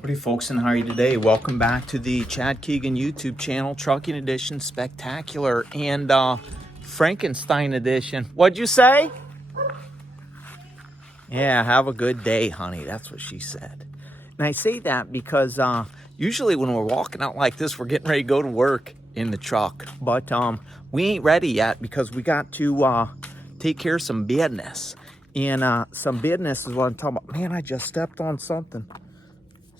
Howdy folks, and how are you today? Welcome back to the Chad Keegan YouTube channel, Trucking Edition Spectacular and Frankenstein Edition. What'd you say? Yeah, have a good day, honey. That's what she said. And I say that because usually when we're walking out like this, we're getting ready to go to work in the truck. But we ain't ready yet because we got to take care of some business. And some business is what I'm talking about. Man, I just stepped on something.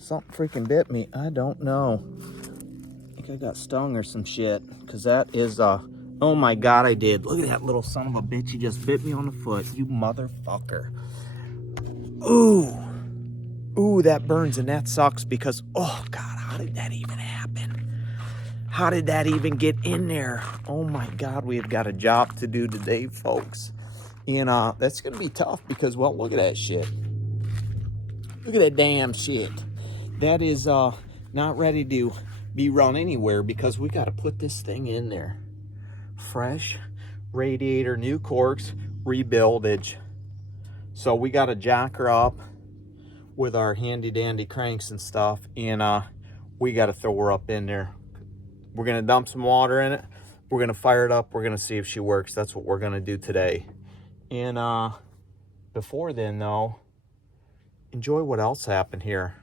Something freaking bit me. I don't know. I think I got stung or some shit. Because that is, oh my God, I did. Look at that little son of a bitch. He just bit me on the foot. You motherfucker. Ooh. Ooh, that burns and that sucks because, oh God, how did that even happen? How did that even get in there? Oh my God, we have got a job to do today, folks. And that's going to be tough because, well, look at that shit. Look at that damn shit. That is not ready to be run anywhere because we got to put this thing in there. Fresh radiator, new corks, rebuildage. So we got to jack her up with our handy dandy cranks and stuff, and we got to throw her up in there. We're going to dump some water in it. We're going to fire it up. We're going to see if she works. That's what we're going to do today. And before then, though, enjoy what else happened here.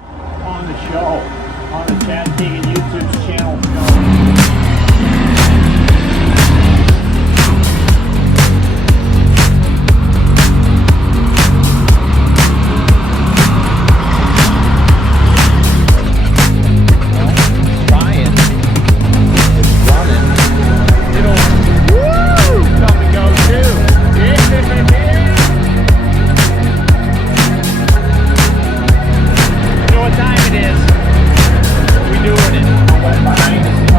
On the show, on the Chad Keegan YouTube channel show. Behind us,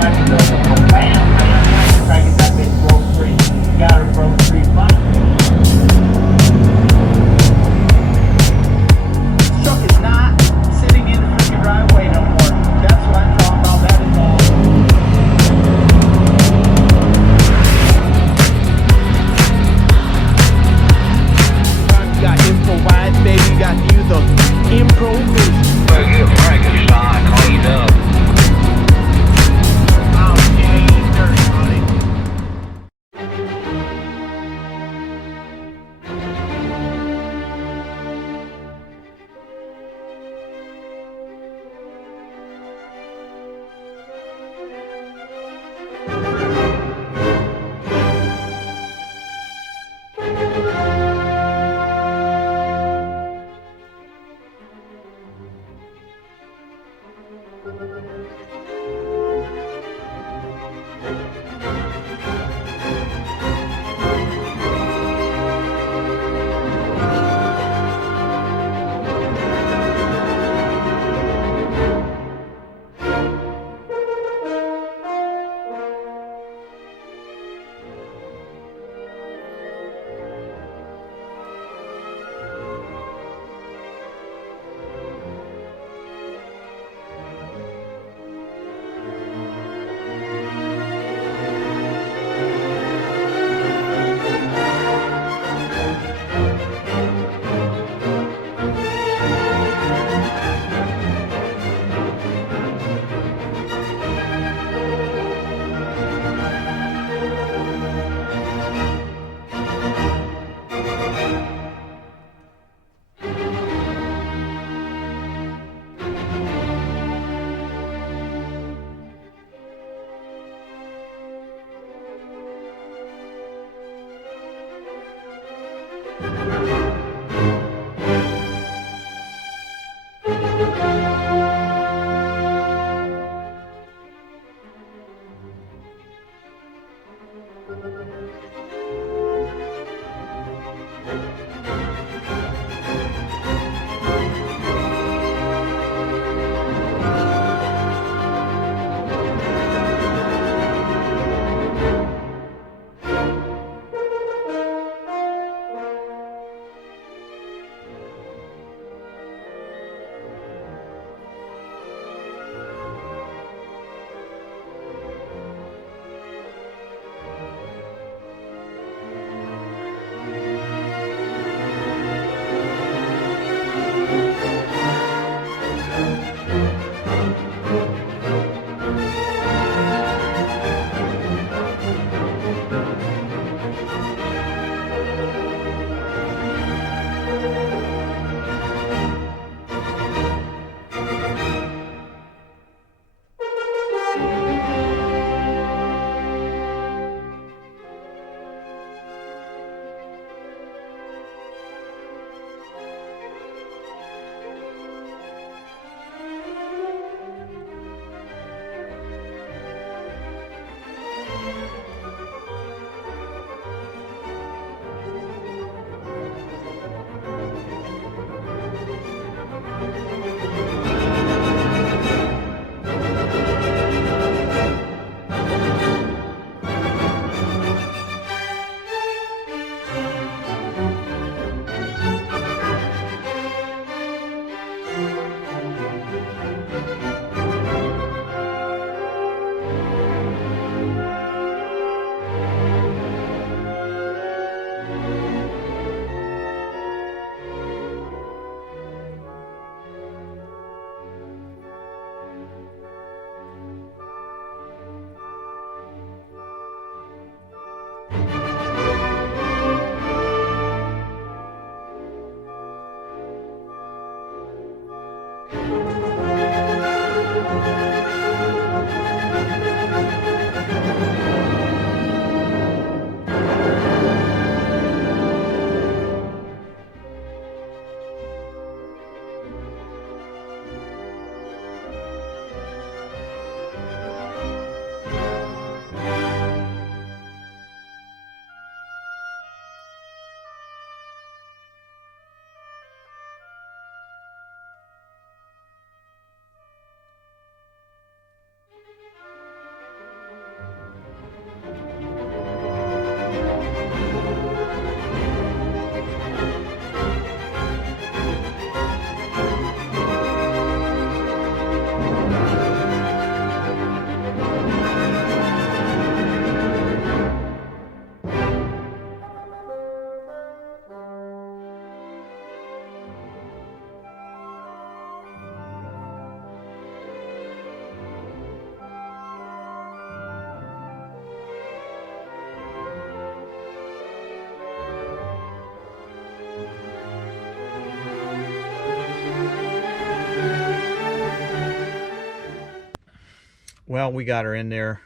Well, we got her in there.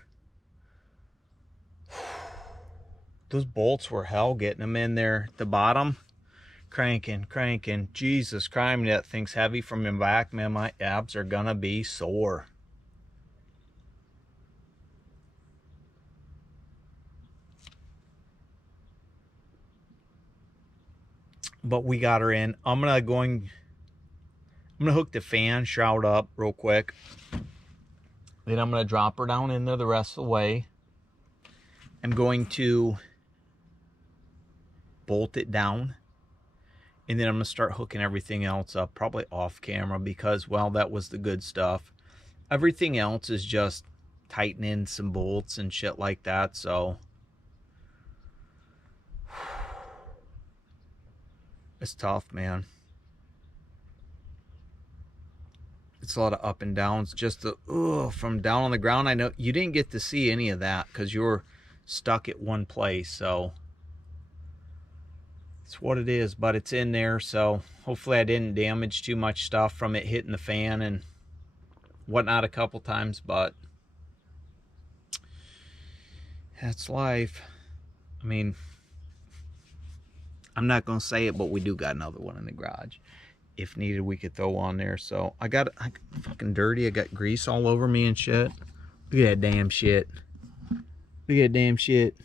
Those bolts were hell getting them in there at the bottom. Cranking. Jesus Christ, that thing's heavy from the back, man. My abs are gonna be sore. But we got her in. I'm gonna hook the fan shroud up real quick. Then I'm gonna drop her down in there the rest of the way. I'm going to bolt it down. And then I'm going to start hooking everything else up, probably off camera, because, well, that was the good stuff. Everything else is just tightening some bolts and shit like that, so it's tough, man. It's a lot of up and downs. Just the, from down on the ground. I know you didn't get to see any of that because you were stuck at one place, so it's what it is, but it's in there, so hopefully I didn't damage too much stuff from it hitting the fan and whatnot a couple times, but that's life. I mean, I'm not gonna say it, but we do got another one in the garage. If needed, we could throw on there. So I fucking dirty. I got grease all over me and shit. Look at that damn shit. Look at that damn shit.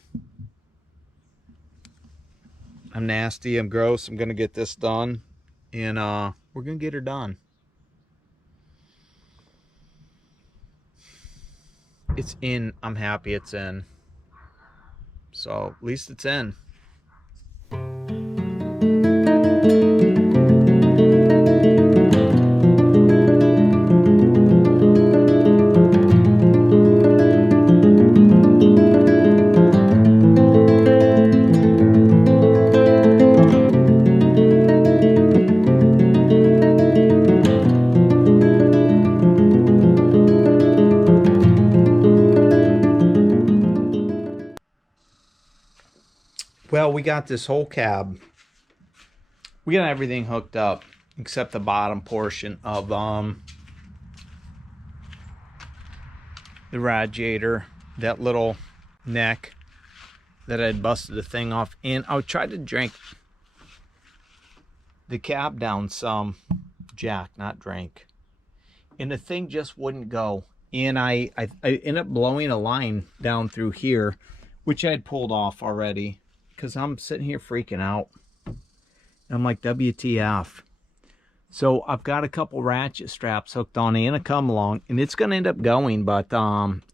I'm nasty, I'm gross. I'm gonna get this done, and we're gonna get her done. It's in. I'm happy it's in. So at least it's in. Well, we got this whole cab. We got everything hooked up except the bottom portion of the radiator, that little neck that I'd busted the thing off. And I tried to drink the cab down some, jack, not drink. And the thing just wouldn't go. And I ended up blowing a line down through here, which I had pulled off already, because I'm sitting here freaking out. I'm like, WTF. So I've got a couple ratchet straps hooked on and a come along, and it's going to end up going, but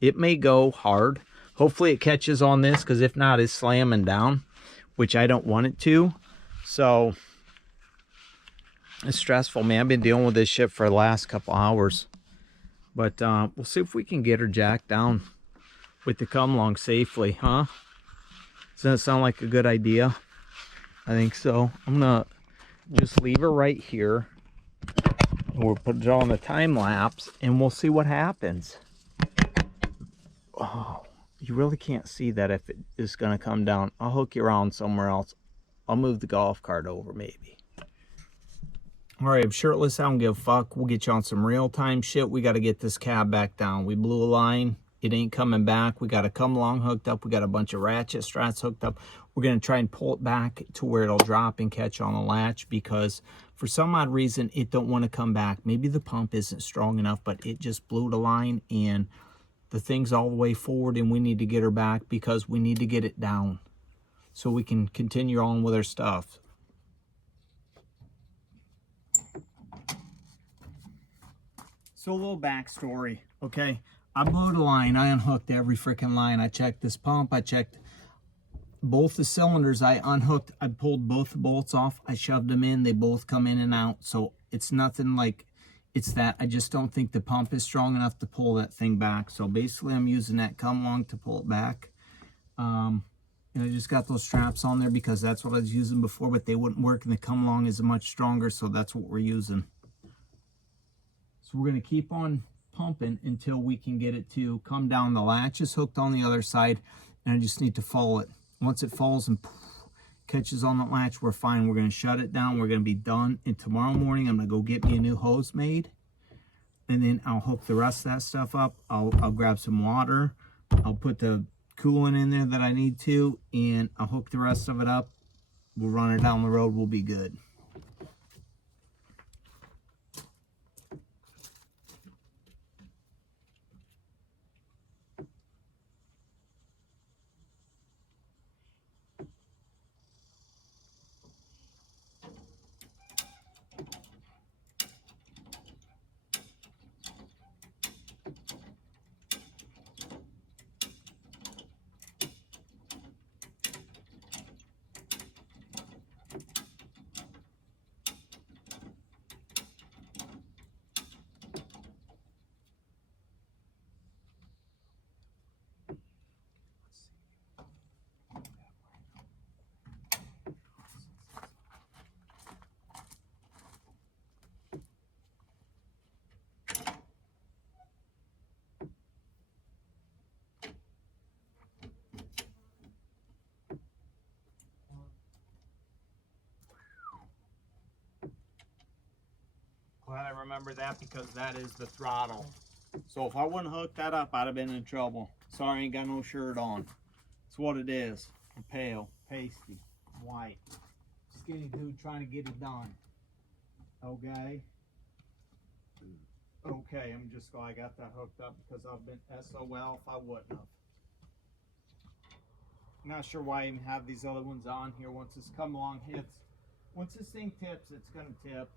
it may go hard. Hopefully it catches on this, because if not, it's slamming down, which I don't want it to. So it's stressful, man. I've been dealing with this shit for the last couple hours. But we'll see if we can get her jacked down with the come along safely, huh? Does that sound like a good idea? I think so. I'm gonna just leave her right here. We'll put it on the time lapse and we'll see what happens. Oh, you really can't see that if it is gonna come down. I'll hook you around somewhere else. I'll move the golf cart over maybe. All right, I'm shirtless. I don't give a fuck. We'll get you on some real-time shit. We got to get this cab back down. We blew a line. It ain't coming back. We got to come along hooked up. We got a bunch of ratchet straps hooked up. We're going to try and pull it back to where it'll drop and catch on the latch, because for some odd reason, it don't want to come back. Maybe the pump isn't strong enough, but it just blew the line and the thing's all the way forward, and we need to get her back because we need to get it down so we can continue on with our stuff. So a little backstory, okay? I blew the line. I unhooked every freaking line. I checked this pump. I checked both the cylinders. I unhooked. I pulled both the bolts off. I shoved them in. They both come in and out. So it's nothing like it's that. I just don't think the pump is strong enough to pull that thing back. So basically I'm using that come along to pull it back. And I just got those straps on there because that's what I was using before, but they wouldn't work, and the come along is much stronger. So that's what we're using. So we're going to keep on pumping until we can get it to come down. The latch is hooked on the other side, and I just need to follow it. Once it falls and catches on the latch, we're fine. We're going to shut it down. We're going to be done. And tomorrow morning, I'm going to go get me a new hose made. and then I'll hook the rest of that stuff up. I'll grab some water. I'll put the coolant in there that I need to, and I'll hook the rest of it up. We'll run it down the road. We'll be good. Glad I remember that, because that is the throttle. So if I wouldn't hook that up, I'd have been in trouble. Sorry, I ain't got no shirt on. It's what it is. I'm pale, pasty, white, skinny dude trying to get it done. Okay. Okay, I'm just glad I got that hooked up, because I've been SOL if I wouldn't have. I'm not sure why I even have these other ones on here. Once this come along hits, once this thing tips, it's gonna tip.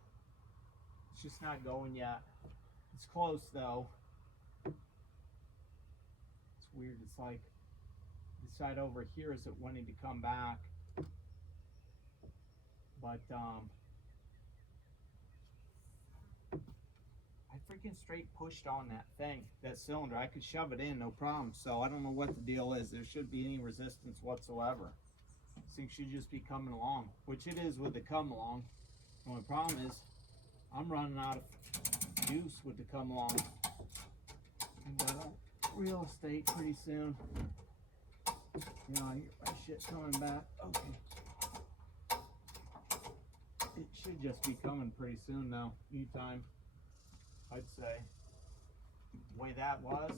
It's just not going yet. It's close though. It's weird. It's like the side over here is it wanting to come back, but I freaking straight pushed on that thing, that cylinder. I could shove it in, no problem. So I don't know what the deal is. There shouldn't be any resistance whatsoever. This thing should just be coming along, which it is with the come along. The only problem is I'm running out of juice with the come along. Real estate pretty soon. You know, I hear my shit coming back. Okay. It should just be coming pretty soon now. Anytime, I'd say. The way that was.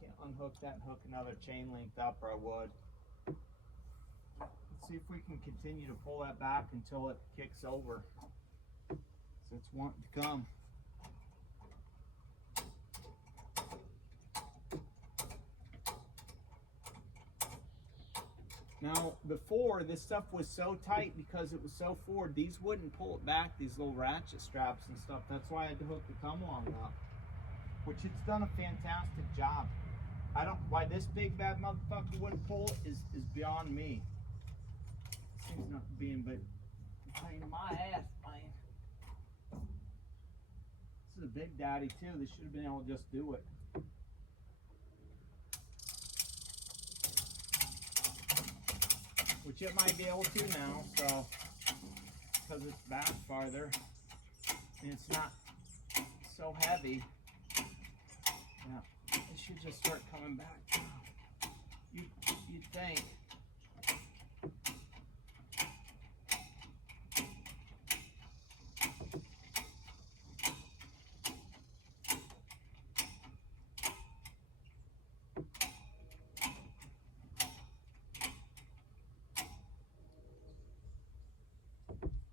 Can't unhook that and hook another chain link up, or I would. See if we can continue to pull that back until it kicks over. So it's wanting to come. Now before, this stuff was so tight because it was so forward, these wouldn't pull it back, these little ratchet straps and stuff. That's why I had to hook the come along up, which it's done a fantastic job. I don't, why this big bad motherfucker wouldn't pull it is beyond me. Seems not being, but pain in my ass, man. This is a big daddy too. They should have been able to just do it. Which it might be able to now, so because it's back farther and it's not so heavy. Yeah, it should just start coming back. You'd think.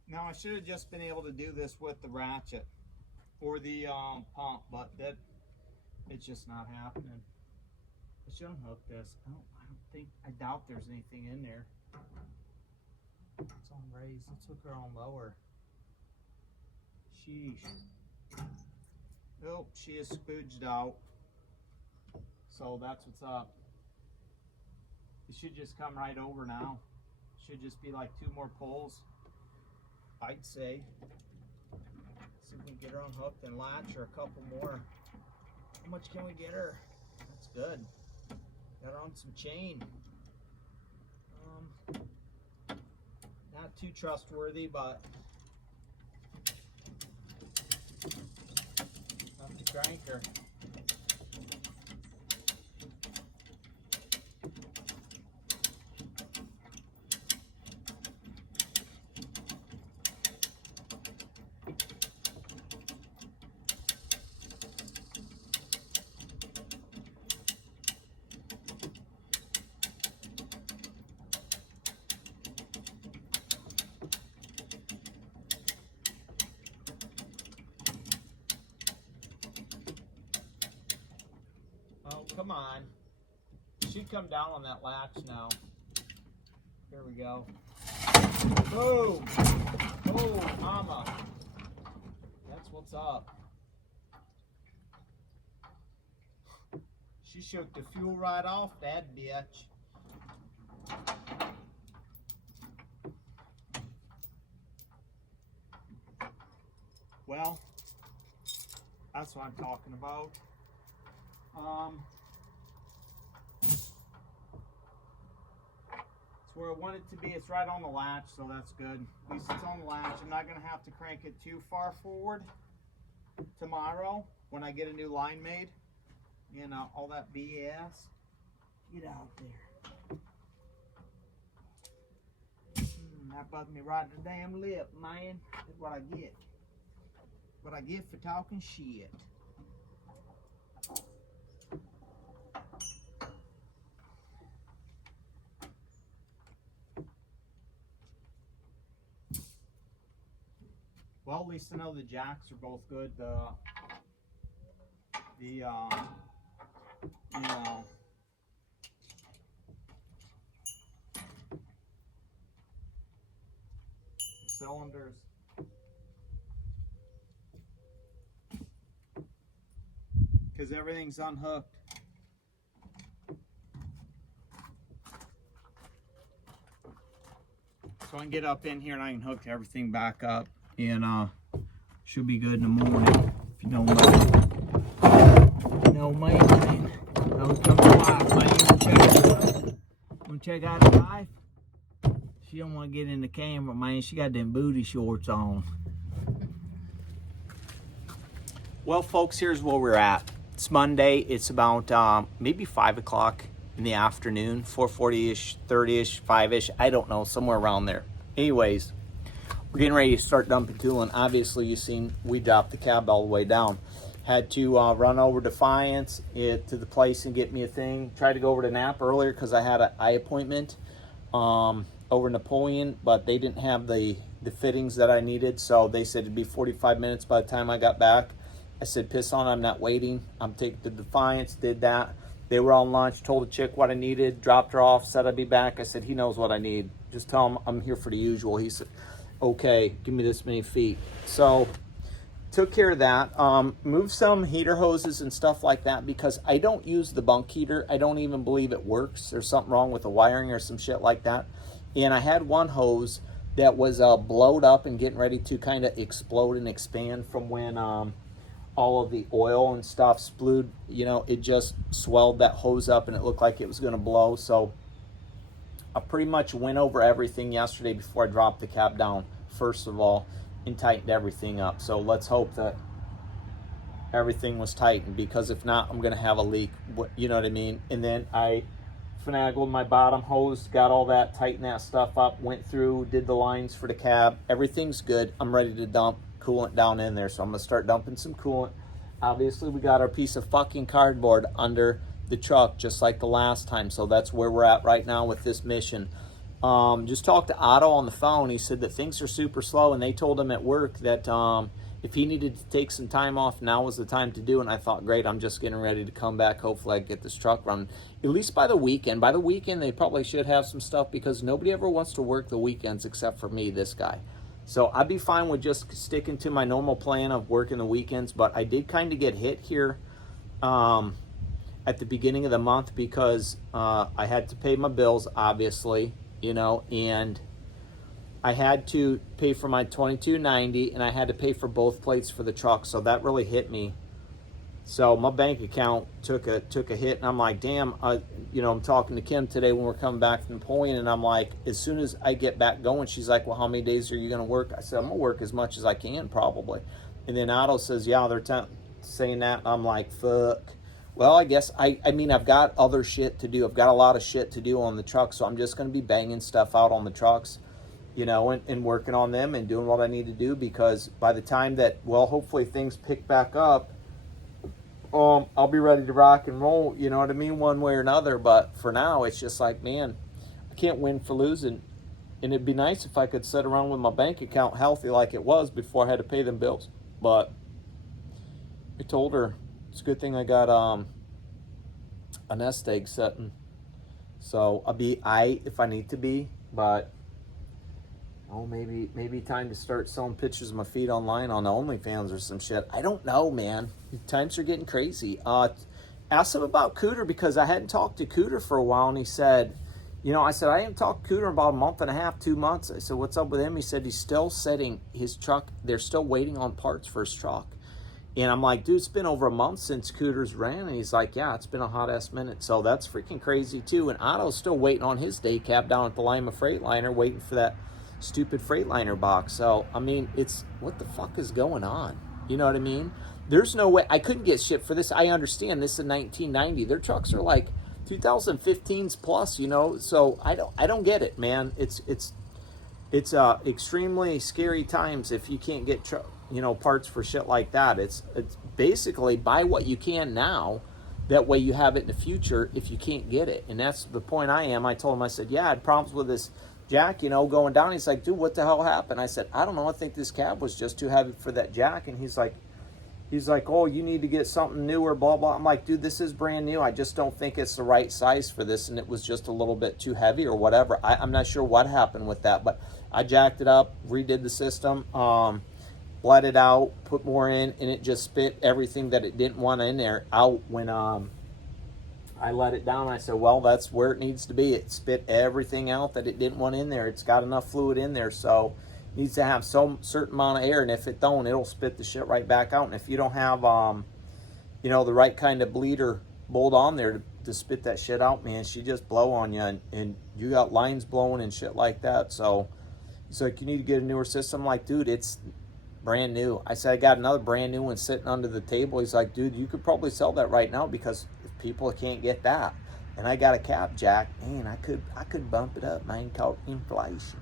Now I should have just been able to do this with the ratchet or the pump, but that it's just not happening. I should unhook this. I doubt there's anything in there. It's on raised. Let's hook her on lower. Sheesh. Oh, she is spooged out. So that's what's up. It should just come right over now. Should just be like 2 more pulls, I'd say. See if we can get her unhooked and latch her a couple more. How much can we get her? That's good. Got her on some chain. Not too trustworthy, but enough to crank her. come on. She come down on that latch now. Here we go. Boom! Oh, mama. That's what's up. She shook the fuel right off that bitch. Well, that's what I'm talking about. It's where I want it to be. It's right on the latch, so that's good. At least it's on the latch. I'm not going to have to crank it too far forward tomorrow when I get a new line made. You know, all that BS. Get out there. That bugged me right in the damn lip, man. That's what I get. What I get for talking shit. Well, at least I know the jacks are both good. You know, cylinders. Because everything's unhooked. So I can get up in here and I can hook everything back up, and should be good in the morning. If you know me. You know me, man. Don't come to life, man. Wanna check out the wife? She don't want to get in the camera, man. She got them booty shorts on. Well, folks, here's where we're at. It's Monday. It's about maybe 5 o'clock in the afternoon, 4:40-ish, 30-ish, 5-ish. I don't know, somewhere around there. Anyways, we're getting ready to start dumping tooling. Obviously, you've seen we dropped the cab all the way down. Had to run over Defiance to the place and get me a thing. Tried to go over to Napa earlier because I had an eye appointment over Napoleon, but they didn't have the fittings that I needed, so they said it'd be 45 minutes by the time I got back. I said, piss on, I'm not waiting. I'm taking the Defiance, did that. They were on lunch, told the chick what I needed, dropped her off, said I'd be back. I said, he knows what I need. Just tell him I'm here for the usual. He said, okay, give me this many feet. So, took care of that. Moved some heater hoses and stuff like that because I don't use the bunk heater. I don't even believe it works. There's something wrong with the wiring or some shit like that. And I had one hose that was blowed up and getting ready to kind of explode and expand from when all of the oil and stuff splued. You know, it just swelled that hose up and it looked like it was going to blow. So I pretty much went over everything yesterday before I dropped the cab down, first of all, and tightened everything up. So let's hope that everything was tightened, because if not, I'm going to have a leak. You know what I mean? And then I finagled my bottom hose, got all that, tightened that stuff up, went through, did the lines for the cab. Everything's good. I'm ready to dump coolant down in there, so I'm gonna start dumping some coolant. Obviously, we got our piece of fucking cardboard under the truck just like the last time, so that's where we're at right now with this mission. Just talked to Otto on the phone. He said that things are super slow, and they told him at work that if he needed to take some time off, now was the time to do it. And I thought, great, I'm just getting ready to come back. Hopefully I can get this truck running at least by the weekend. By the weekend, they probably should have some stuff, because nobody ever wants to work the weekends except for me, this guy. So I'd be fine with just sticking to my normal plan of working the weekends, but I did kind of get hit here at the beginning of the month because I had to pay my bills, obviously, you know, and I had to pay for my $22.90, and I had to pay for both plates for the truck, so that really hit me. So my bank account took a hit, and I'm like, damn. You know, I'm talking to Kim today when we're coming back from Napoleon, and I'm like, as soon as I get back going, she's like, well, how many days are you going to work? I said, I'm going to work as much as I can, probably. And then Otto says, yeah, they're saying that. I'm like, fuck. Well, I guess, I mean, I've got other shit to do. I've got a lot of shit to do on the truck, so I'm just going to be banging stuff out on the trucks, you know, and working on them and doing what I need to do, because by the time that, well, hopefully things pick back up, I'll be ready to rock and roll, you know what I mean, one way or another. But for now, it's just like, man, I can't win for losing. And it'd be nice if I could sit around with my bank account healthy like it was before I had to pay them bills. But I told her, it's a good thing I got a nest egg setting. So I'll be if I need to be, but maybe time to start selling pictures of my feet online on OnlyFans or some shit. I don't know, man. Times are getting crazy. Asked him about Cooter because I hadn't talked to Cooter for a while, and he said, I said, I haven't talked to Cooter in about a month and a half, 2 months. I said, what's up with him? He said he's still setting his truck. They're still waiting on parts for his truck. And I'm like, dude, it's been over a month since Cooter's ran. And he's like, yeah, it's been a hot ass minute. So that's freaking crazy too. And Otto's still waiting on his day cab down at the Lima Freightliner, waiting for that stupid Freightliner box. So, I mean, it's, what the fuck is going on? You know what I mean? There's no way, I couldn't get shit for this. I understand this is 1990. Their trucks are like 2015s plus, so I don't get it, man. It's extremely scary times if you can't get parts for shit like that. It's basically buy what you can now, that way you have it in the future if you can't get it. And that's the point I told him, I said, yeah, I had problems with this jack, going down. He's like, dude, what the hell happened? I said, I don't know, I think this cab was just too heavy for that jack. And he's like, oh, you need to get something newer, blah, blah. I'm like, dude, this is brand new. I just don't think it's the right size for this. And it was just a little bit too heavy or whatever. I'm not sure what happened with that, but I jacked it up, redid the system, bled it out, put more in, and it just spit everything that it didn't want in there out when I let it down. I said, well, that's where it needs to be. It spit everything out that it didn't want in there. It's got enough fluid in there, so needs to have some certain amount of air, and if it don't, it'll spit the shit right back out. And if you don't have the right kind of bleeder bolt on there to spit that shit out, man, she just blow on you, and you got lines blowing and shit like that. So he's like, you need to get a newer system. I'm like, dude, it's brand new. I said, I got another brand new one sitting under the table. He's like, dude, you could probably sell that right now because people can't get that. And I got a cab jack, man, I could bump it up, man, called inflation.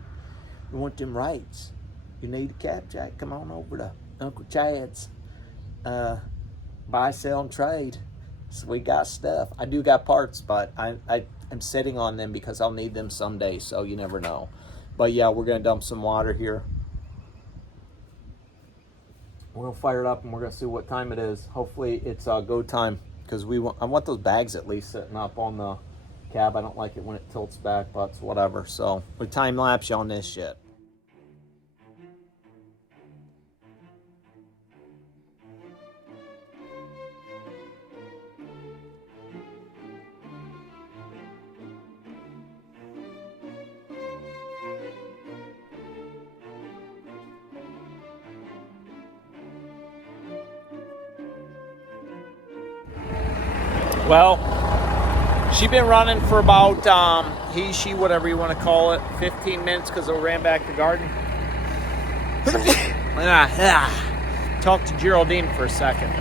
You want them rights, you need a cab jack, come on over to Uncle Chad's, buy, sell, and trade. So we got stuff. I do got parts, but I'm sitting on them because I'll need them someday, so you never know. But yeah, we're gonna dump some water here. We're gonna fire it up and we're gonna see what time it is. Hopefully it's go time, because I want those bags at least sitting up on the cab. I don't like it when it tilts back, but it's whatever. So we time lapse you on this shit. Well, she's been running for about, she, whatever you want to call it, 15 minutes because I ran back to the garden. Talk to Geraldine for a second.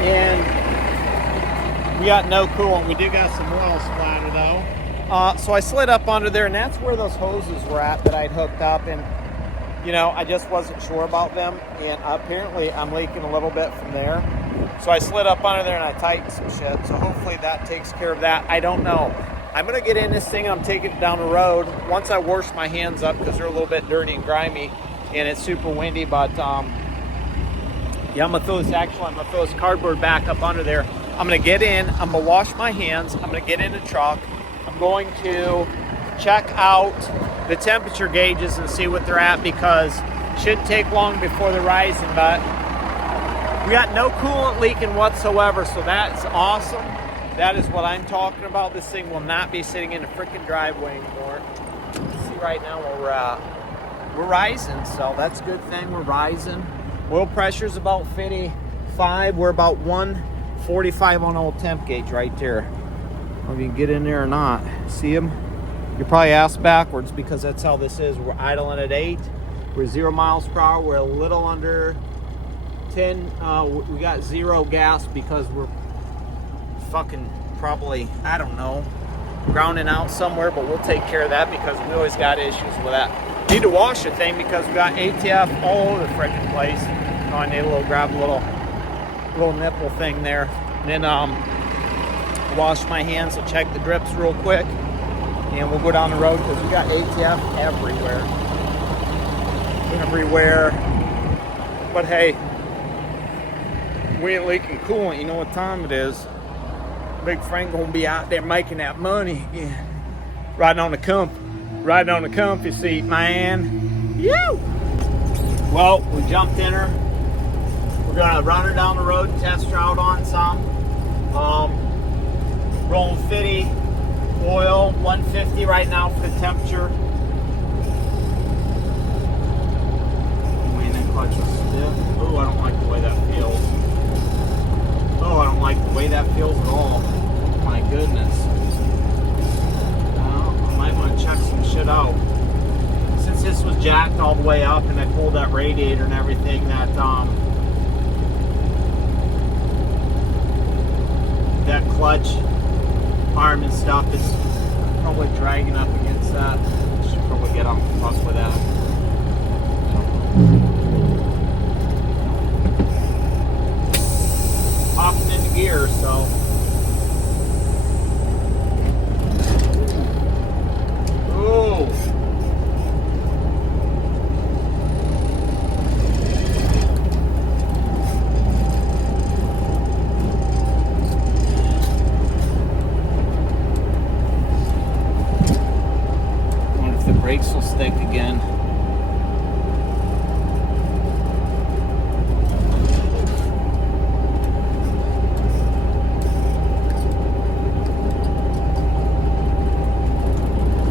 And we got no coolant. We do got some oil splatter though. So I slid up under there, and that's where those hoses were at that I'd hooked up. And, I just wasn't sure about them. And apparently I'm leaking a little bit from there. So I slid up under there and I tightened some shit. So hopefully that takes care of that. I don't know. I'm going to get in this thing and I'm taking it down the road. Once I wash my hands up, because they're a little bit dirty and grimy and it's super windy. But yeah, I'm going to throw this cardboard back up under there. I'm going to get in. I'm going to wash my hands. I'm going to get in the truck. I'm going to check out the temperature gauges and see what they're at, because it shouldn't take long before they're rising. But we got no coolant leaking whatsoever, so that's awesome. That is what I'm talking about. This thing will not be sitting in a freaking driveway anymore. See right now where we're rising, so that's a good thing. We're rising. Oil pressure's about 55. We're about 145 on old temp gauge right there. I don't know if you can get in there or not. See them? You're probably ass backwards because that's how this is. We're idling at 8. We're 0 miles per hour. We're a little under 10. We got 0 gas because we're fucking probably, I don't know, grounding out somewhere, but we'll take care of that because we always got issues with that. Need to wash the thing because we got ATF all over the freaking place. I need a grab a little nipple thing there. And then wash my hands and check the drips real quick, and we'll go down the road because we got ATF everywhere. But hey, we ain't leaking coolant. You know what time it is. Big Frank gonna be out there making that money again. Riding on the comfy seat, man. You. Well, we jumped in her. We're gonna run her down the road and test her out on some. Rolling 50 oil, 150 right now for the temperature. Man, that clutch is stiff. Oh, I don't like the way that feels. Oh, I don't like the way that feels at all. Oh my goodness. I might want to check some shit out. Since this was jacked all the way up and I pulled that radiator and everything, that clutch arm and stuff is probably dragging up against that. Should probably get on the fuck with that. Popping into gear, so. Ooh. Brakes will stick again.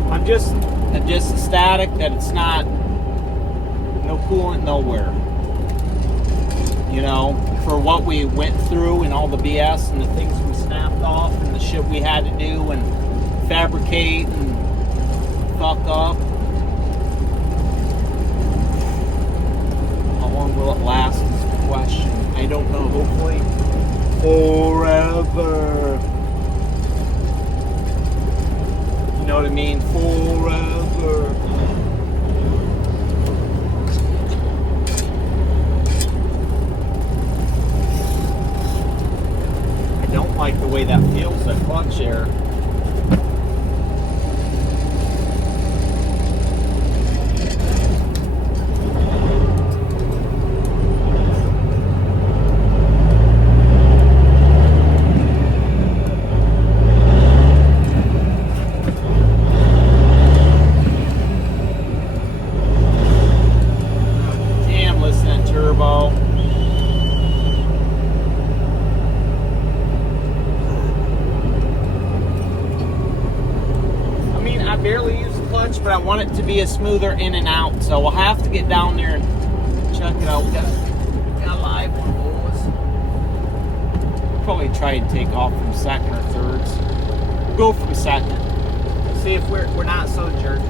I'm just ecstatic that it's not no coolant nowhere. You know, for what we went through and all the BS and the things we snapped off and the shit we had to do and fabricate and fuck up. How long will it last is the question. I don't know, hopefully forever. You know what I mean? Forever. I don't like the way that feels, that clutch air. But I want it to be a smoother in and out, so we'll have to get down there and check it out. We got a live one, boys. Probably try and take off from second or thirds. We'll go from second. See if we're not so jerky.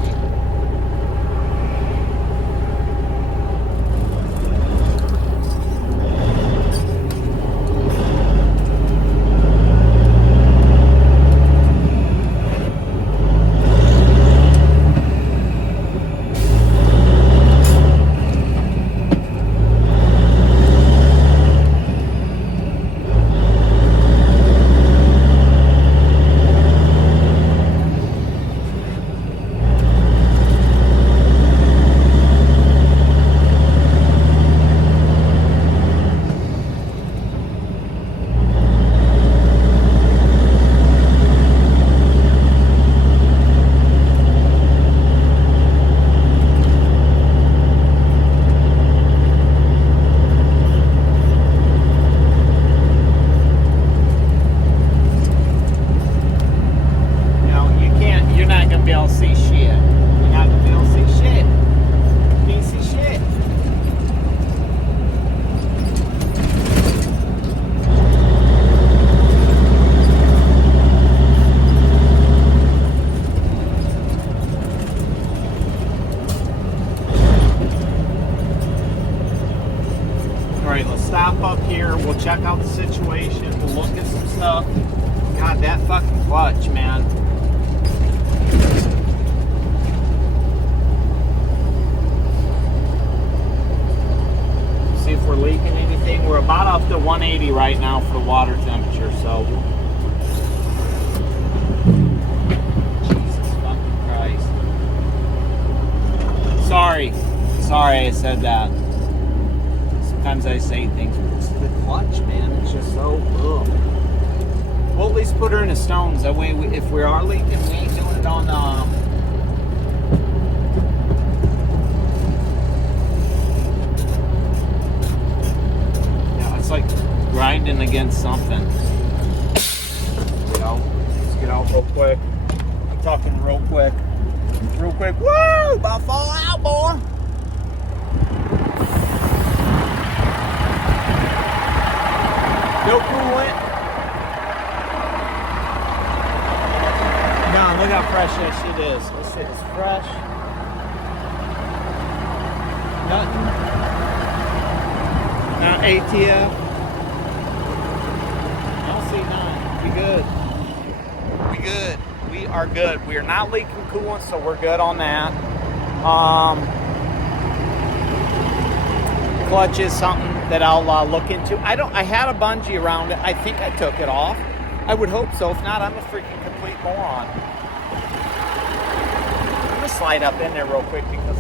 We'll check out the situation. We'll look at some stuff. God, that fucking clutch, man. See if we're leaking anything. We're about up to 180 right now for the water temperature, so. Jesus fucking Christ. Sorry I said that. Sometimes I say things, but it's the clutch, man. It's just so, ugh. We'll at least put her in the stones. That way, if we are leaking, we ain't doing it on yeah, it's like grinding against something. Let's get out real quick. I'm talking real quick. Real quick. Woo! About to fall out, boy. No coolant. No, look how fresh that shit is. This shit is fresh. Nothing. Not ATF. I don't see none. We good. We good. We are good. We are not leaking coolant, so we're good on that. Clutch is something that I'll look into. I had a bungee around it. I think I took it off. I would hope so. If not, I'm a freaking complete moron. I'm gonna slide up in there real quick because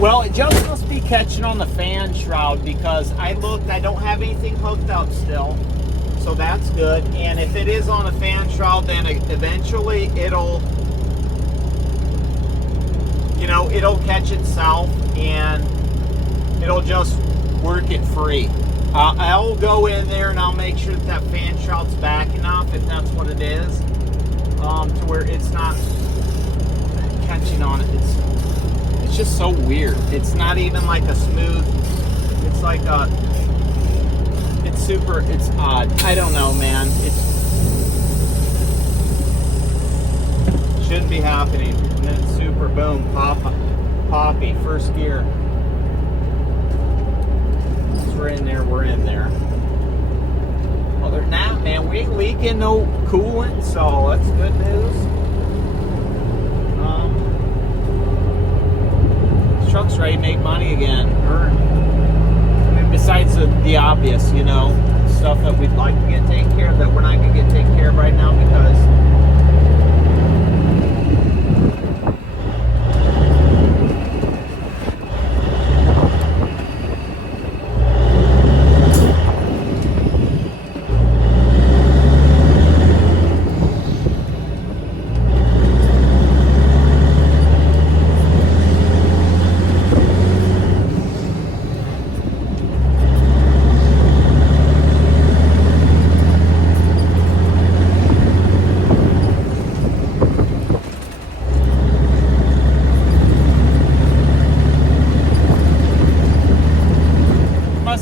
well, it just must be catching on the fan shroud because I looked. I don't have anything hooked up still, so that's good. And if it is on a fan shroud, then eventually it'll, you know, it'll catch itself and it'll just work it free. I'll go in there and I'll make sure that fan shroud's back enough, if that's what it is, to where it's not catching on it. It's just so weird. It's not even like a smooth. It's like a. It's super. It's odd. I don't know, man. It shouldn't be happening. And then it's super boom, poppy, first gear. We're in there, we're in there. Other than that, man, we ain't leaking no coolant, so that's good news. This truck's ready to make money again. I mean, besides the obvious, you know, stuff that we'd like to get taken care of that we're not going to get taken care of right now because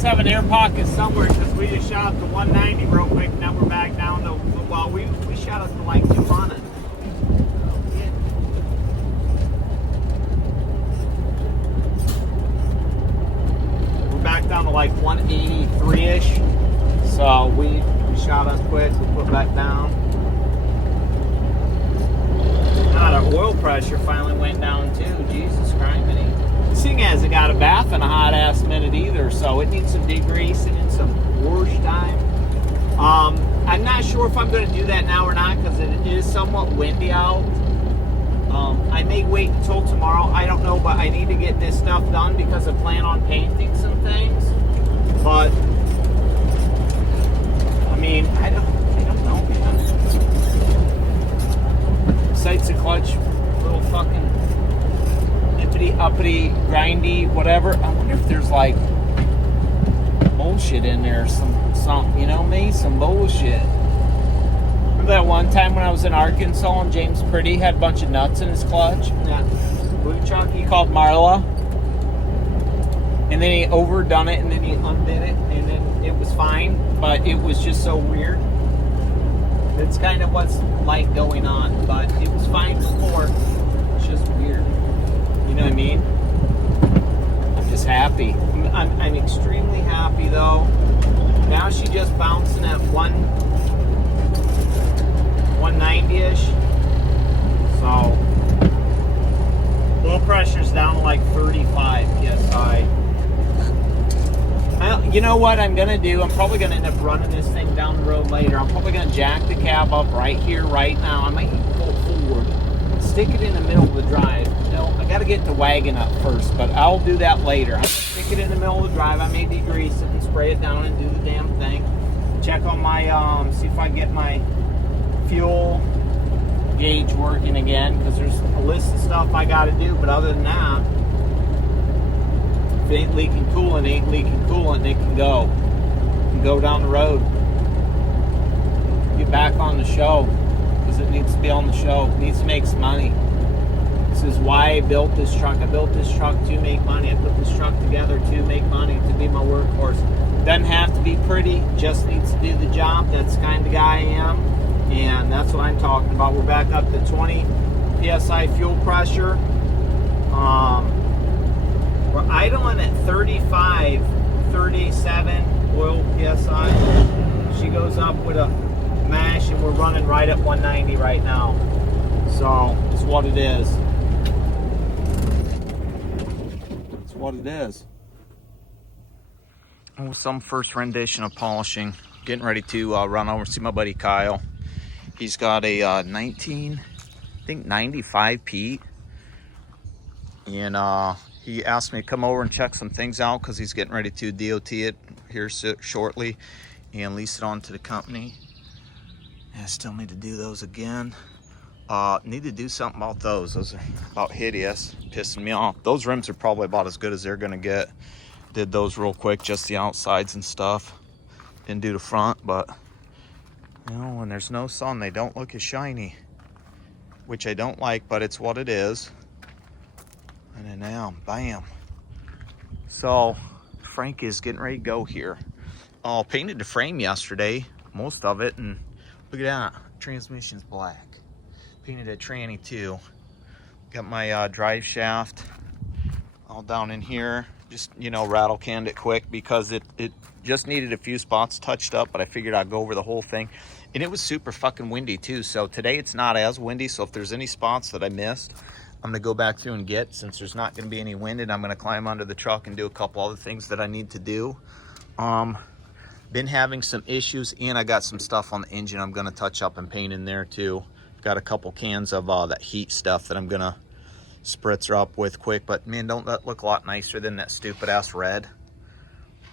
have an air pocket somewhere because we just shot up to 190 real quick. Now we're back down to, well, we shot up to like 200. We're back down to like 183-ish. So we shot up quick. We put back down. God, our oil pressure finally went down too. Jesus Christ. This thing hasn't got a bath in a hot ass minute either, so it needs some degreasing and some wash time. I'm not sure if I'm going to do that now or not because it is somewhat windy out. I may wait until tomorrow. I don't know, but I need to get this stuff done because I plan on painting some things. But I mean, I don't know, man. Besides the clutch, little fucking uppity, grindy, whatever. I wonder if there's like bullshit in there, some you know me, some bullshit. Remember that one time when I was in Arkansas and James Pretty had a bunch of nuts in his clutch? That blue truck he called Marla, and then he overdone it, and then he undid it, and then it was fine, but it was just so weird. It's kind of what's like going on, but it was fine before. It's just weird. You know what I mean? I'm just happy. I'm extremely happy though. Now she's just bouncing at 190-ish. So oil pressure's down to like 35 psi. You know what I'm gonna do? I'm probably gonna end up running this thing down the road later. I'm probably gonna jack the cab up right here, right now. I might even pull it forward, stick it in the middle of the drive. No, I gotta get the wagon up first, but I'll do that later. I'm gonna stick it in the middle of the drive. I may degrease it and spray it down and do the damn thing. Check on my, see if I get my fuel gauge working again, because there's a list of stuff I got to do. But other than that, if it ain't leaking coolant, it can go. It can go down the road. Get back on the show, because it needs to be on the show. It needs to make some money. This is why I built this truck. I built this truck to make money. I put this truck together to make money, to be my workhorse. Doesn't have to be pretty, just needs to do the job. That's the kind of guy I am, and that's what I'm talking about. We're back up to 20 PSI fuel pressure. We're idling at 35, 37 oil PSI. She goes up with a mash, and we're running right at 190 right now. So it's what it is. It's what it is. Oh, some first rendition of polishing. Getting ready to run over and see my buddy Kyle. He's got a 95 Pete. And he asked me to come over and check some things out, because he's getting ready to DOT it here shortly and lease it on to the company. I still need to do those again. Need to do something about those. Those are about hideous, pissing me off. Those rims are probably about as good as they're gonna get. Did those real quick, just the outsides and stuff. Didn't do the front, but you know, when there's no sun, they don't look as shiny, which I don't like, but it's what it is. And then now, bam. So Frank is getting ready to go here. Painted the frame yesterday, most of it, and look at that, transmission's black. Painted a tranny too. Got my drive shaft all down in here. Just, you know, rattle canned it quick, because it just needed a few spots touched up, but I figured I'd go over the whole thing. And it was super fucking windy too. So today it's not as windy. So if there's any spots that I missed, I'm gonna go back through and get, since there's not gonna be any wind, and I'm gonna climb under the truck and do a couple other things that I need to do. Been having some issues, and I got some stuff on the engine I'm gonna touch up and paint in there too. Got a couple cans of that heat stuff that I'm gonna spritz her up with quick. But man, don't that look a lot nicer than that stupid ass red?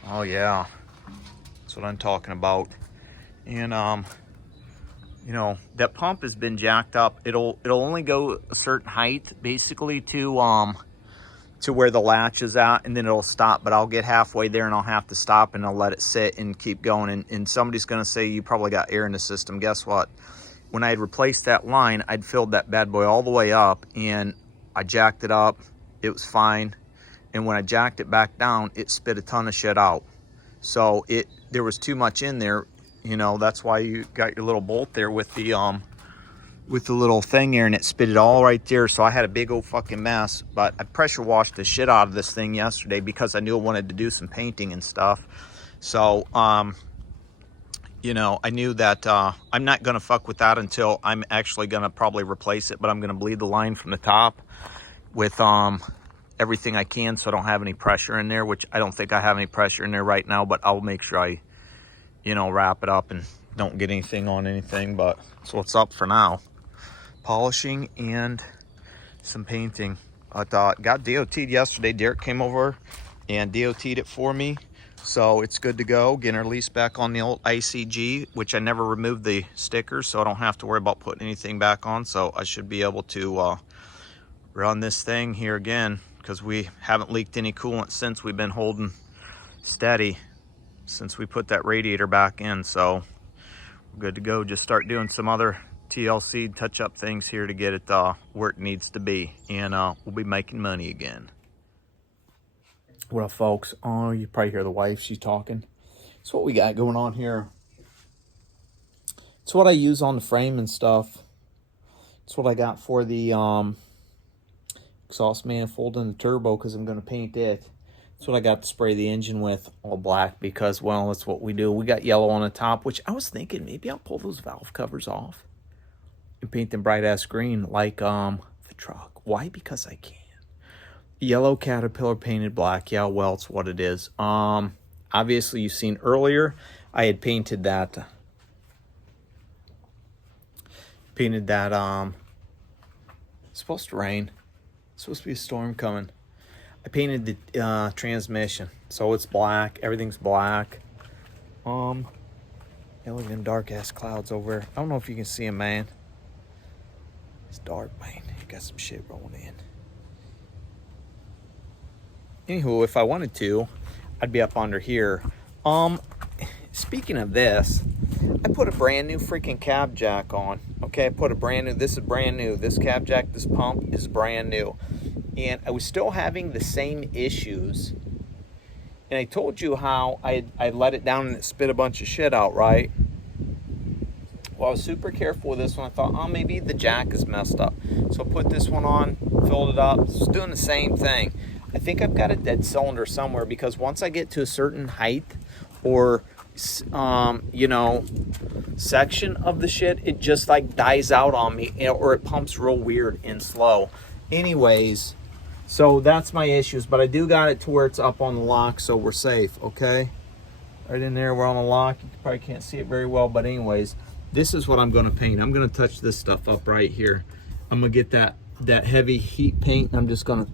Oh yeah, that's what I'm talking about. And you know, that pump has been jacked up. It'll only go a certain height, basically, to where the latch is at, and then it'll stop. But I'll get halfway there and I'll have to stop, and I'll let it sit and keep going. And somebody's gonna say, you probably got air in the system. Guess what? When I had replaced that line, I'd filled that bad boy all the way up, and I jacked it up. It was fine. And when I jacked it back down, it spit a ton of shit out. So there was too much in there. You know, that's why you got your little bolt there with the little thing here, and it spit it all right there. So I had a big old fucking mess. But I pressure washed the shit out of this thing yesterday, because I knew I wanted to do some painting and stuff. So you know, I knew that I'm not gonna fuck with that until I'm actually gonna probably replace it. But I'm gonna bleed the line from the top with everything I can, so I don't have any pressure in there, which I don't think I have any pressure in there right now. But I'll make sure I, you know, wrap it up and don't get anything on anything. But that's what's up for now. Polishing and some painting. I got DOT'd yesterday. Derek came over and DOT'd it for me. So it's good to go. Getting our lease back on the old ICG, which I never removed the stickers, so I don't have to worry about putting anything back on. So I should be able to run this thing here again, because we haven't leaked any coolant since. We've been holding steady since we put that radiator back in. So we're good to go. Just start doing some other TLC touch-up things here to get it where it needs to be, and we'll be making money again. What up, folks? Oh, you probably hear the wife. She's talking. It's what we got going on here. It's what I use on the frame and stuff. It's what I got for the exhaust manifold and the turbo, because I'm going to paint it. That's what I got to spray the engine with, all black, because, well, that's what we do. We got yellow on the top, which I was thinking maybe I'll pull those valve covers off and paint them bright-ass green like the truck. Why? Because I can. Yellow Caterpillar painted black. Yeah, well, it's what it is. Obviously, you've seen earlier, I had painted that. It's supposed to rain. It's supposed to be a storm coming. I painted the transmission, so it's black. Everything's black. Yeah, look at them dark ass clouds over there. I don't know if you can see them, man. It's dark, man. Got some shit rolling in. Anywho, if I wanted to, I'd be up under here. Speaking of this, I put a brand new freaking cab jack on. Okay, I put a brand new, this is brand new. This cab jack, this pump is brand new. And I was still having the same issues. And I told you how I let it down and it spit a bunch of shit out, right? Well, I was super careful with this one. I thought, oh, maybe the jack is messed up. So I put this one on, filled it up. It's doing the same thing. I think I've got a dead cylinder somewhere because once I get to a certain height or, you know, section of the shit, it just like dies out on me, or it pumps real weird and slow. Anyways, so that's my issues, but I do got it to where it's up on the lock, so we're safe, okay? Right in there, we're on the lock. You probably can't see it very well, but anyways, this is what I'm gonna paint. I'm gonna touch this stuff up right here. I'm gonna get that heavy heat paint, and I'm just gonna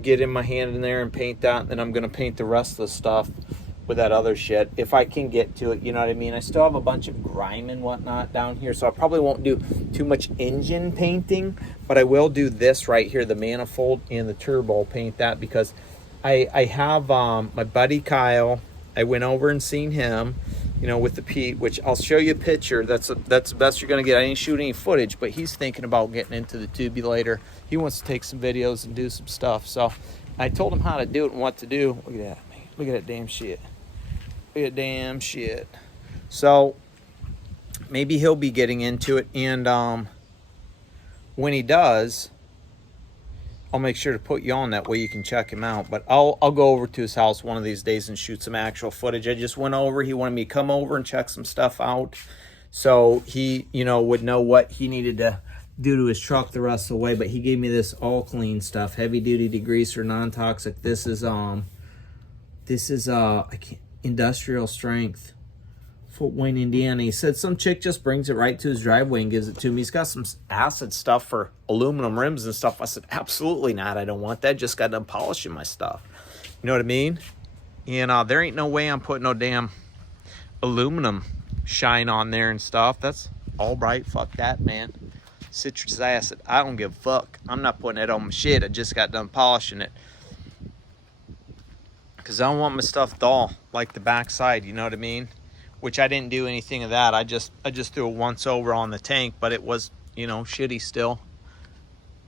get in my hand in there and paint that, and then I'm gonna paint the rest of the stuff with that other shit if I can get to it, you know what I mean? I still have a bunch of grime and whatnot down here, so I probably won't do too much engine painting, but I will do this right here, the manifold and the turbo, paint that, because I have my buddy Kyle. I went over and seen him, you know, with the Pete, which I'll show you a picture. That's the best you're gonna get. I didn't shoot any footage, but he's thinking about getting into the tubulator. He wants to take some videos and do some stuff, so I told him how to do it and what to do. Look at that, man. Look at that damn shit. Look at that damn shit. So maybe he'll be getting into it, and when he does, I'll make sure to put you on, that way you can check him out. But I'll go over to his house one of these days and shoot some actual footage. I just went over. He wanted me to come over and check some stuff out, so he, you know, would know what he needed to do to his truck the rest of the way. But he gave me this all clean stuff, heavy duty degreaser, non-toxic. This is industrial strength, Fort Wayne, Indiana. He said some chick just brings it right to his driveway and gives it to me. He's got some acid stuff for aluminum rims and stuff. I said, absolutely not. I don't want that. Just got done polishing my stuff. You know what I mean? And there ain't no way I'm putting no damn aluminum shine on there and stuff. That's all right. Fuck that, man. Citrus acid. I don't give a fuck. I'm not putting it on my shit. I just got done polishing it. Because I don't want my stuff dull like the backside, you know what I mean? Which I didn't do anything of that. I just threw a once over on the tank, but it was, you know, shitty still.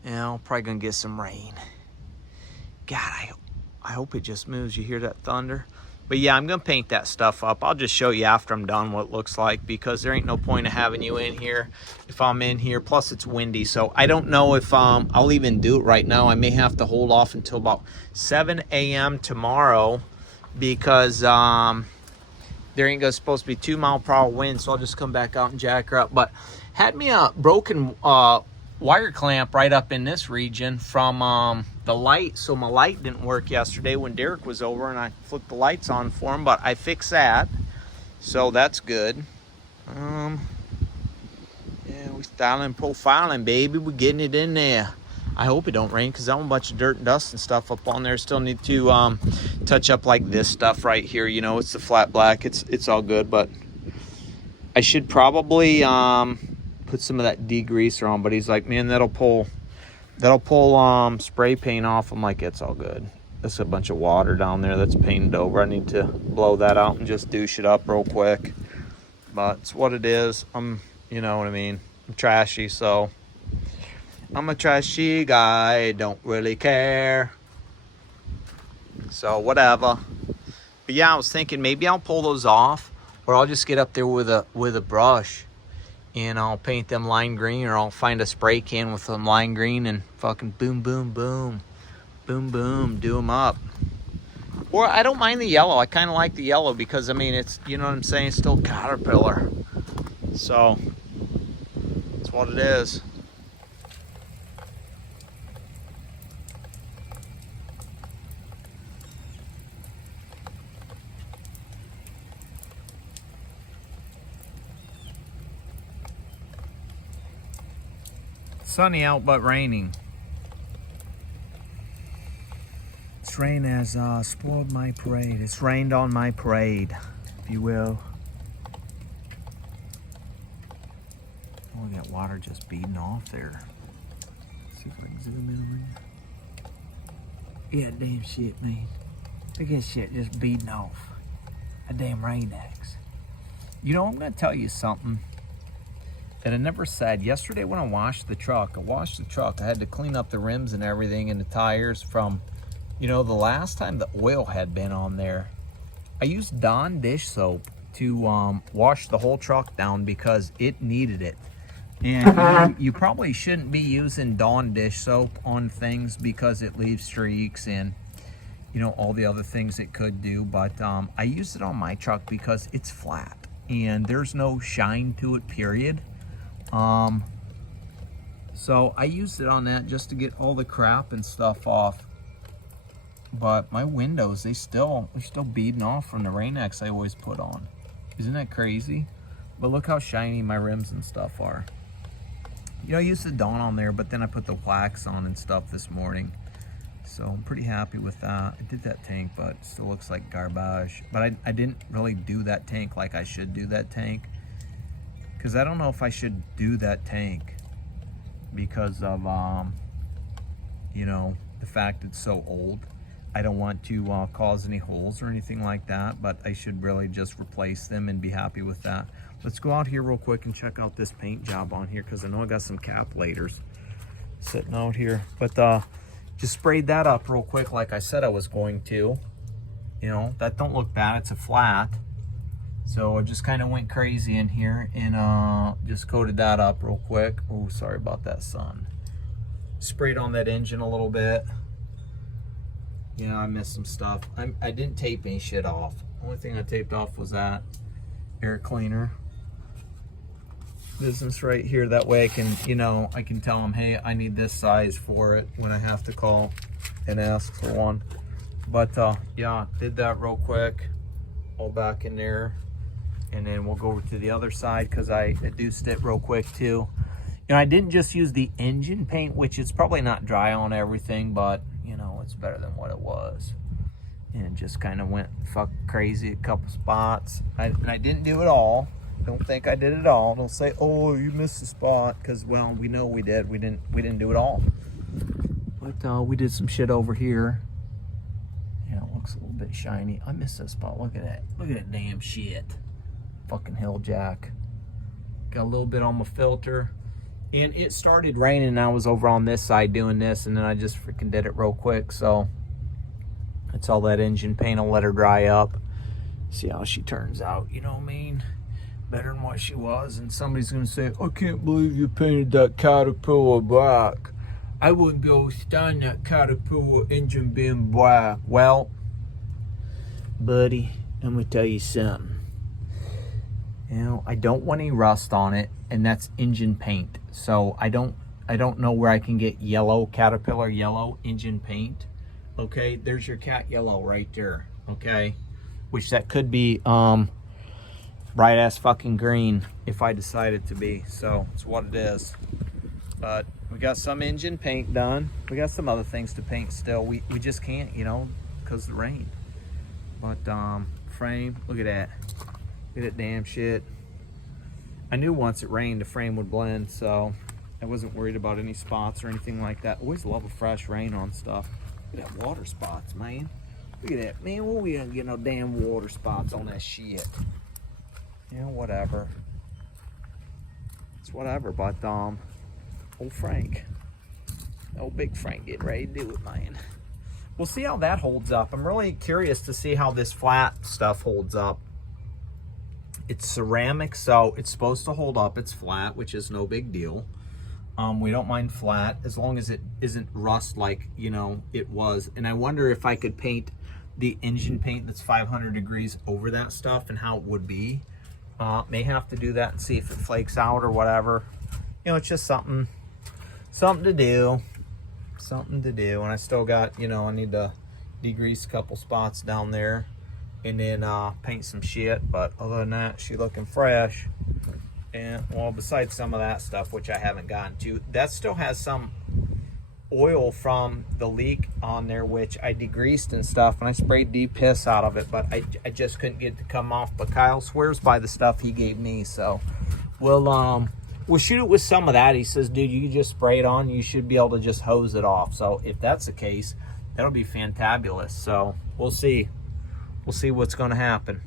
You know, probably gonna get some rain. God, I hope it just moves. You hear that thunder? But yeah, I'm gonna paint that stuff up. I'll just show you after I'm done what it looks like, because there ain't no point of having you in here if I'm in here. Plus it's windy, so I don't know if I'll even do it right now. I may have to hold off until about 7 a.m. tomorrow, because there ain't supposed to be 2-mile-per-hour wind, so I'll just come back out and jack her up. But had me a broken wire clamp right up in this region from the light, so my light didn't work yesterday when Derek was over, and I flipped the lights on for him, but I fixed that, so that's good. Yeah, we styling, profiling, baby. We're getting it in there. I hope it don't rain, because I want a bunch of dirt and dust and stuff up on there. Still need to touch up like this stuff right here. You know, it's the flat black. It's all good, but I should probably put some of that degreaser on. But he's like, man, that'll pull spray paint off. I'm like, it's all good. There's a bunch of water down there that's painted over. I need to blow that out and just douche it up real quick. But it's what it is. You know what I mean. I'm trashy, so I'm a trashy guy, don't really care. So whatever. But yeah, I was thinking maybe I'll pull those off, or I'll just get up there with a brush and I'll paint them lime green, or I'll find a spray can with some lime green and fucking boom, boom, boom, boom, boom, do them up. Or I don't mind the yellow. I kind of like the yellow because, I mean, it's, you know what I'm saying, it's still Caterpillar. So that's what it is. Sunny out, but raining. This rain has spoiled my parade. It's rained on my parade. you will. Oh, we got water just beading off there. Let's see if I can zoom in on you. Yeah, damn shit, man. Look at that shit just beading off. A damn rain axe. You know, I'm gonna tell you something that I never said. Yesterday when I washed the truck, I had to clean up the rims and everything and the tires from, you know, the last time the oil had been on there. I used Dawn dish soap to wash the whole truck down because it needed it. And you probably shouldn't be using Dawn dish soap on things because it leaves streaks and, you know, all the other things it could do. But I used it on my truck because it's flat and there's no shine to it, period. So I used it on that just to get all the crap and stuff off. But my windows, they're still beading off from the rain X I always put on. Isn't that crazy? But look how shiny my rims and stuff are. You know, I used the Dawn on there, but then I put the wax on and stuff this morning. So I'm pretty happy with that. I did that tank, but it still looks like garbage. But I didn't really do that tank like I should do that tank. Because I don't know if I should do that tank because of, you know, the fact it's so old. I don't want to cause any holes or anything like that, but I should really just replace them and be happy with that. Let's go out here real quick and check out this paint job on here because I know I got some caplators sitting out here. But just sprayed that up real quick like I said I was going to. You know, that don't look bad. It's a flat. So I just kind of went crazy in here and just coated that up real quick. Oh, sorry about that, sun. Sprayed on that engine a little bit. Yeah, I missed some stuff. I didn't tape any shit off. Only thing I taped off was that air cleaner business right here. That way I can, you know, I can tell them, hey, I need this size for it when I have to call and ask for one. But yeah, did that real quick. All back in there. And then we'll go over to the other side because I deuced it real quick too. You know, I didn't just use the engine paint, which is probably not dry on everything, but you know, it's better than what it was. And just kind of went fuck crazy a couple spots. And I didn't do it all. Don't think I did it all. Don't say, oh, you missed a spot, because well, we know we did. We didn't do it all. But we did some shit over here. Yeah, it looks a little bit shiny. I missed that spot. Look at that. Look at that damn shit. Fucking hill jack. Got a little bit on my filter. And it started raining and I was over on this side doing this, and then I just freaking did it real quick. So it's all that engine paint. I'll let her dry up. See how she turns out, you know what I mean? Better than what she was. And somebody's gonna say, I can't believe you painted that Caterpillar black. I wouldn't be able to stand that Caterpillar engine being black. Well, buddy, I'm gonna tell you something. You know, I don't want any rust on it, and that's engine paint. So I don't know where I can get yellow, Caterpillar yellow engine paint. Okay, there's your cat yellow right there. Okay, which that could be bright ass fucking green if I decide it to be. So it's what it is. But we got some engine paint done. We got some other things to paint still. We just can't, you know, because of the rain. But frame, look at that. Look at that damn shit. I knew once it rained the frame would blend, so I wasn't worried about any spots or anything like that. Always love a fresh rain on stuff. Look at that water spots, man. Look at that, man. Well, we don't get no damn water spots on that shit. You know, whatever. It's whatever, but old Frank, old big Frank getting ready to do it, man. We'll see how that holds up. I'm really curious to see how this flat stuff holds up. It's ceramic, so it's supposed to hold up. It's flat, which is no big deal. We don't mind flat as long as it isn't rust like, you know, it was. And I wonder if I could paint the engine paint that's 500 degrees over that stuff and how it would be. May have to do that and see if it flakes out or whatever. You know, it's just something to do. Something to do. And I still got, you know, I need to degrease a couple spots down there and then paint some shit. But other than that, she's looking fresh. And well, besides some of that stuff, which I haven't gotten to, that still has some oil from the leak on there, which I degreased and stuff, and I sprayed deep piss out of it, but I just couldn't get it to come off. But Kyle swears by the stuff he gave me, so we'll shoot it with some of that. He says, dude, you can just spray it on, you should be able to just hose it off. So if that's the case, that'll be fantabulous. So we'll see what's going to happen.